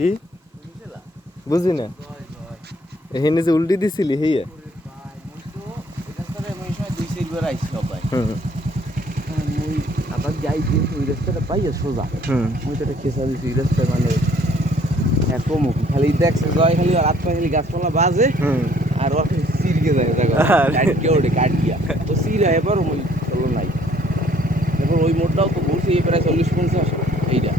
কি বুঝি না এখানে যে উল্টি দিছিলি হেয়ে আবার যাই ওই রাস্তাটা পাইয়া সোজা মুই তো একটা খেসা দিছি ওই রাস্তায় মানে একমুখী খালি দেখছে জয় খালি রাত পায় খালি গাছপালা বাজে আর ও সিরকে যায় কাটকে ওঠে কাটকিয়া তো সিরা এবার ওই চলো নাই এবার ওই মোড়টাও তো ঘুরছে প্রায় 40-50 এইটা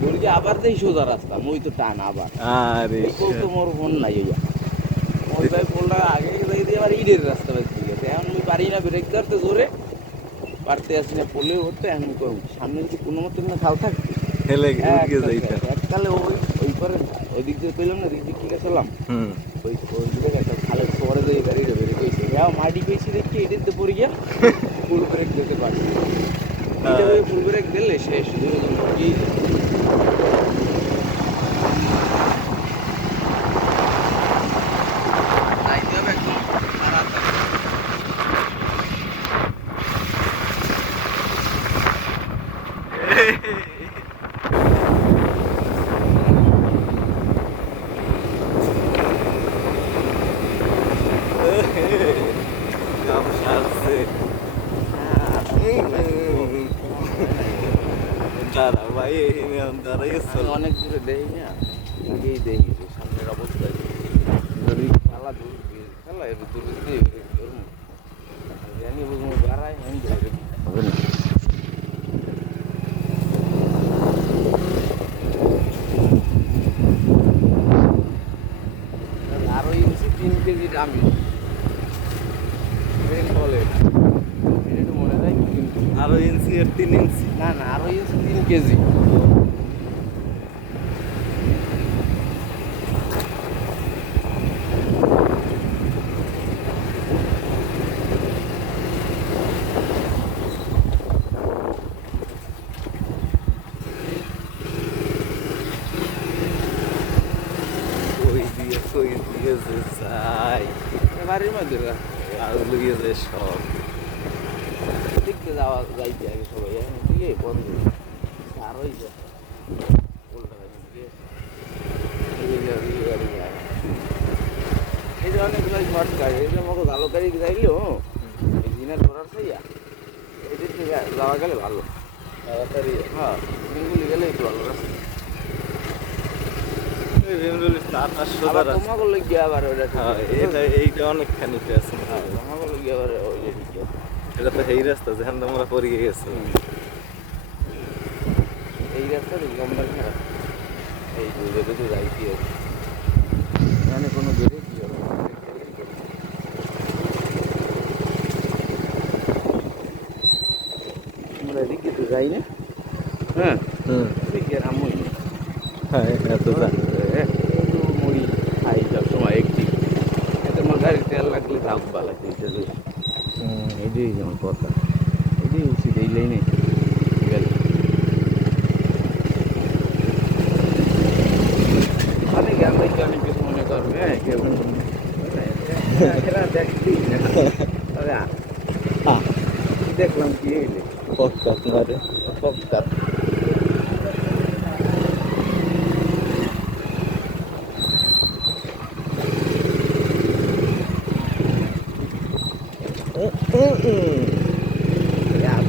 ঘুরকে আবার যাই সোজা রাস্তা মই তো টান আবার আরে তো মোর ফোন নাই ওইয়া ওই ভাই ফোনটা আগে যাই দিয়ে আবার ইডের রাস্তা বাজে গেছে এখন আমি পারি না ব্রেক ধরতে জোরে পারতে আসি না পড়লে উঠতে এখন সামনে যদি কোনো মতো না খাল থাকতো হেলে উঠকে যাইতা এককালে ওই পরে ওই দিক দিয়ে পেলাম না দিক দিয়ে ঠিক আছে ওই দিকে একটা খালের শহরে যাই গাড়িটা বেরিয়ে গেছে হ্যাঁ মাটি পেয়েছি দেখি এটিতে পড়ে গিয়া ফুল ব্রেক দিতে পারছি ফুল ব্রেক দিলে শেষ দাঁড়া ভাই দাঁড়াই অনেক দূরে দেই না আগেই দেখি সামনের অবস্থায় যদি খেলা দূর খেলা এর দূর দিয়ে জানি বুঝবো বেড়াই আমি হবে না আরো ইঞ্চি 3 কেজি দামি বলে এটা মনে হয় আরো ইঞ্চি আর 3 ইঞ্চি না আরো ইঞ্চি 3 কেজি কই দিয়ে যে যাই বাড়ির মধ্যে আর লইয়ে যায় সব দেখতে যাওয়া যাইতে আগে সবাই এখন দিয়ে বন্ধ আর ওই যে এই যে অনেকগুলো শর্টকাট এই যে আমাকে ভালো গাড়ি যাইলেও এই দিনের ঘোরার চাইয়া এদের থেকে যাওয়া গেলে ভালো তাড়াতাড়ি হ্যাঁ দিনগুলি গেলে একটু ভালো রাস্তা তোমাকে গিয়ে আবার এইটা অনেকখানি আছে তোমাকে গিয়ে আবার এটা তো এই রাস্তা যেখান আমরা পড়িয়ে গেছি এই রাস্তা লম্বা খারাপ এই দুধে তো যাই কি এখানে কোনো দূরে কি হবে আমরা এদিকে তো যাই না হ্যাঁ এদিকে রামই হ্যাঁ এত মুড়ি খাই সব সময় একটি এতে আমার গাড়ির তেল লাগলে দাম পালা এটাই যেমন কথা এটাই উচিত এই লাইনে গেলে অনেক অনেক কিছু মনে করবে হ্যাঁ কেমন দেখতেই দেখলাম কি এলে পক্কাত মারে পক্কাত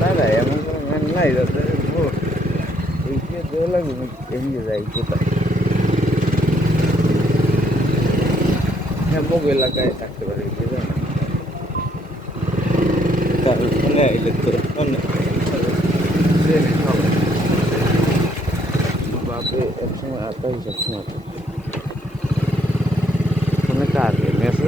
দাদা এমন কোনো ম্যান নাই যাদের ভোট এইটা দেওয়া লাগবে এগিয়ে যাই কোথায় হ্যাঁ বগ এলাকায় থাকতে পারে ওখানে আইলে তো বাপে একসময় আতাই সবসময় ওখানে কার মেসে